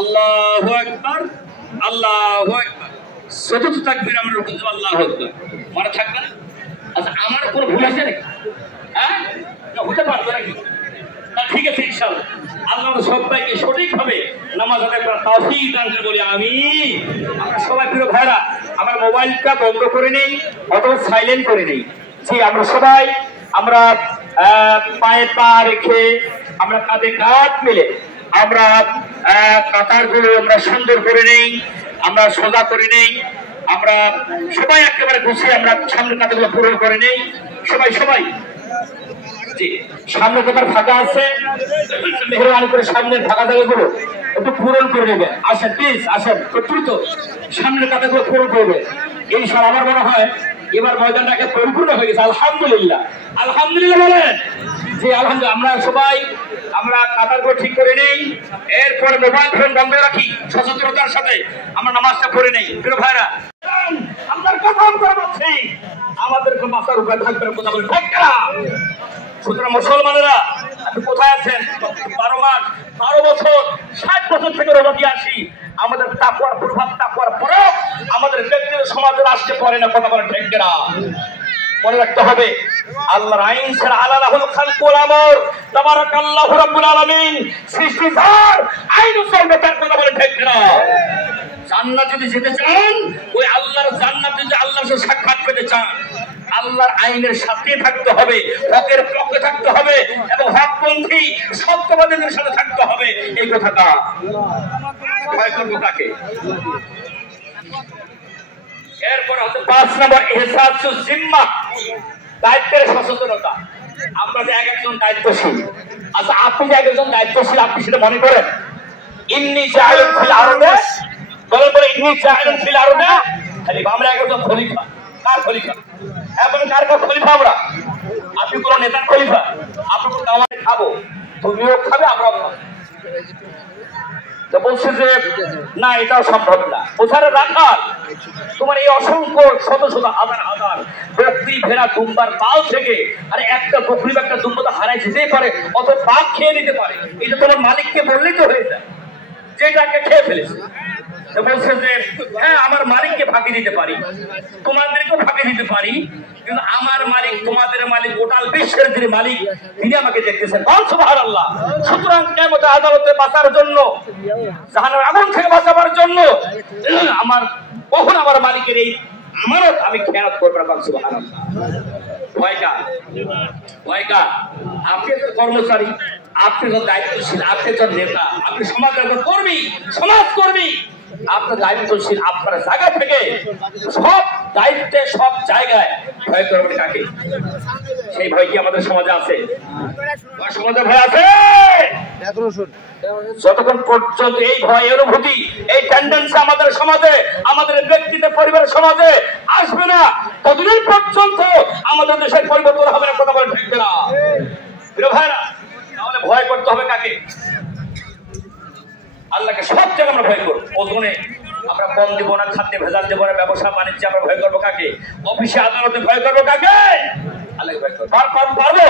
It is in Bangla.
আল্লাহু আকবার, আল্লাহু আকবার। চতুর্থ তাকবীর আমরা বলতে আল্লাহু আকবার, মনে থাকবে না? আচ্ছা, আমার কোনো ভুল আছে নাকি? হ্যাঁ, না হতে পারবে নাকি? না, ঠিক আছে, ইনশাআল্লাহ আল্লাহ সবাইকে সঠিকভাবে নামাজ আদায় করার তৌফিক দান করে বলি আমিন। আমরা সবাই প্রিয় ভাইরা, আমার মোবাইলটা বন্ধ করে নেই, অথবা সাইলেন্ট করে নেই। জি, আমরা সবাই আমরা পায়ে পা রেখে আমরা কাঁধে কাঁধ মিলে আমরা কাতারগুলো আমরা সুন্দর করে নেই, আমরা সোজা করে নেই, আমরা সবাই একেবারে গুছিয়ে আমরা সামনের কাতারগুলো পূরণ করে নেই। সবাই সবাই জি, সামনে কোথাও ফাঁকা আছে মেহরবানি করে সামনের ফাঁকা জায়গাগুলো একটু পূরণ করে নেবে। আসেন প্লিজ, আসেন, দ্রুত সামনের কাতারগুলো পূরণ করবে। এই সব আমার মনে হয় এবার ময়দানটাকে পরিপূর্ণ হয়ে গেছে। আলহামদুলিল্লাহ, আলহামদুলিল্লাহ বলেন। জি, আলহামদুলিল্লাহ। আমরা সবাই আমরা কাতারগুলো ঠিক করে নেই, এরপরে মোবাইল ফোন বন্ধ রাখি, সচেতনতার সাথে আমরা নামাজটা পড়ে নেই। প্রিয় ভাইরা, আপনার কথা আমরা বলছি, আমাদের কোন মাথার উপরে থাকবে কথা বলে ঠিক না। সুতরাং মুসলমানেরা, আপনি কোথায় আছেন? 12 মাস, 12 বছর, 60 বছর থেকে রোজা দিয়ে আসি। আমাদের তাকওয়ার প্রভাব, তাকওয়ার পরব আমাদের ব্যক্তিগত সমাজের আসতে পারে না, কথা বলে ঠিক না। মনে রাখতে হবে, আল্লাহর আইন ছাড়া আলালাহুল খালকুল আমর, তাবারাকাল্লাহু রাব্বুল আলামিন সৃষ্টিধর আইন চলবে, তার কথা বলে ঠিক না। জান্নাত যদি যেতে চান, ওই আল্লাহর জান্নাত যদি আল্লাহর সাথে সাক্ষাৎ পেতে চান, আল্লাহর আইনের সাথে থাকতে হবে, হকের পক্ষে থাকতে হবে এবং হকপন্থী সত্যবাদীদের সাথে থাকতে হবে। এই কথাটা ভয় করবো কাকে? এরপর হচ্ছে 5 নম্বর ইহসাসুজ জিম্মা, দায়িত্বের সচেতনতা। আমরা যে একজন দায়িত্বশীল, আচ্ছা আপনি যে একজন দায়িত্বশীল, আপনি সেটা মনে করেন ইন্নী জাইলুন ফিল আরদে, বলেন বলে ইন্নী জাইলুন ফিল আরদে খলিফা। আমরা একজন খলিফা। কার খলিফা? এখন কার কার খলিফা আমরা? আপনি কোন নেতার খলিফা? আপনি কোন আমাদের খাবো, তুমিও খাবে, আমরাও খাবো। তো বলছে যে না, এটাও সম্ভব না। ওখানে রাখাল তোমার এই অসংখ্য শত শত হাজার হাজার বকরি ভেড়া দুম্বার পাল থেকে আরে একটা বকরি বা একটা দুম্বা তো হারাই যেতেই পারে, অত পাক খেয়ে নিতে পারে। এটা তোমার মালিককে বললেই তো হয়ে যায়, যেটাকে খেয়ে ফেলেছে। বলছে যে হ্যাঁ, আমার মালিককে ফাঁকি দিতে পারি, তোমাদেরকেও ফাঁকি দিতে পারি, কিন্তু আমার মালিক, তোমাদের মালিক, গোটাল বিশ্বের যিনি মালিক, তিনি আমাকে দেখতেছেন। সুবহানাল্লাহ। সুতরাং কিয়ামতের আদালতে বাঁচার জন্য, জাহান্নামের আগুন থেকে বাঁচাবার জন্য আমার কখন আমার মালিকের এই আমানত আমি খেয়ানত করবো না। সুবহানাল্লাহ। ভয় কার? ভয় কার? আপনি তো কর্মচারী, আপনি তো দায়িত্বশীল, আপনি তো নেতা, আপনি সমাজের কর্মী, সমাজ কর্মী, আপনার দায়িত্বশীল। আপনার জায়গা থেকে সব দায়িত্বে, সব জায়গায় ভয় করবেন কাকে? সেই ভয় কি আমাদের সমাজে আছে? সমাজে ভয় আছে? যতক্ষণ পর্যন্ত এই ভয়, অনুভূতি, এই টেন্ডেন্সি আমাদের সমাজে, আমাদের ব্যক্তিদের, পরিবারের সমাজে আসবে না, ততদিন পর্যন্ত আমাদের দেশের পরিবর্তন হবে না। কথা বলে ঠিক না প্রিয় ভাইরা? তাহলে ভয় করতে হবে কাকে? আল্লাহকে সব জায়গায় আমরা ভয় করবো। ওজনে আমরা কম দেবো না, খাদ্যে ভেজাল দেবো না, ব্যবসা বাণিজ্যে আমরা ভয় করবো কাকে? অফিসে আদালতে ভয় করবো কাকে? আল্লাহকে ভয় করবো। পারবো?